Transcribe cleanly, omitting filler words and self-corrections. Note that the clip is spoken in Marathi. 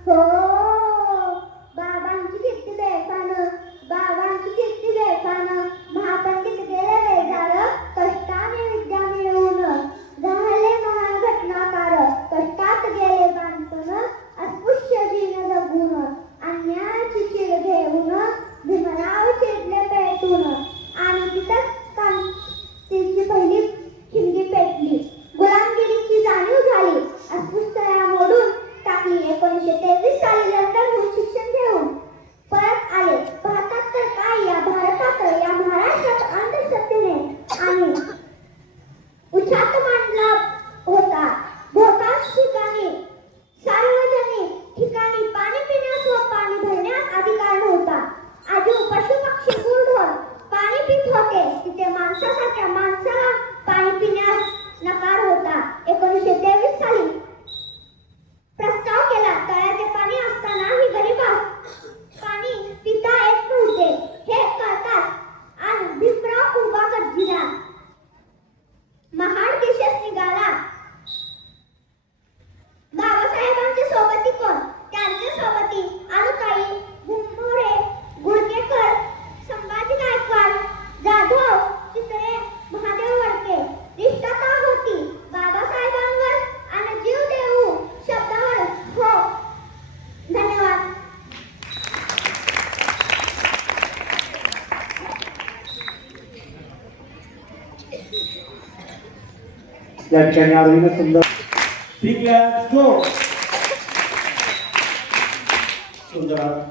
हो बाबांची कीर्ती बेफान, बाबांची कीर्ती बेफान, महापंडित गेले वेगार, कष्टाने विद्या मिळवून, झाले महाघटनाकार, कष्टात गेले बांधून, अस्पृश्य जीन जगून, अन्यायाची चीड घेऊन, भीमराव चिडले पेटून, आणि तिथंच तिची पहिली ठिणगी पेटली. गुलामगिरीची जाणीव झाली. अस्पृश्यता मोडून टाकली. 1923 साली लंडनहून शिक्षण घेऊन परत आले. भारतात तर काय, या भारतात, या महाराष्ट्रात अंधश्रद्धेने आणि उच्चात मांडला होता. बहुतांश ठिकाणी, सार्वजनिक ठिकाणी पाणी पिण्यास व पाणी भरण्यास अधिकार नव्हता. आधी पशु पक्षी गुरढोर पाणी पित होते, तिथे माणसासारख्या माणसाला पाणी पिण्यास नकार होता. 1923 साली प्रस्ताव केला. तळ्याचे पाणी असतानाही गरिबास पाणी पिता येत नव्हते हे कळताच आणि भीमराव उभा गर्जिला. महाड दिशेस निघाला. बाबासाहेबांचे सोबती कोण? त्यांचे सोबती अनुताई भुमरे, गुडगेकर, संभाजी गायकवाड, जाधव, चित्रे, महादेव वडके. निष्ठता होती बाबासाहेबांवर आणि जीव देऊ शब्दावर. हो, धन्यवाद. या ठिकाणी आरोग्य सुंदर ठीक आहे. सुंदर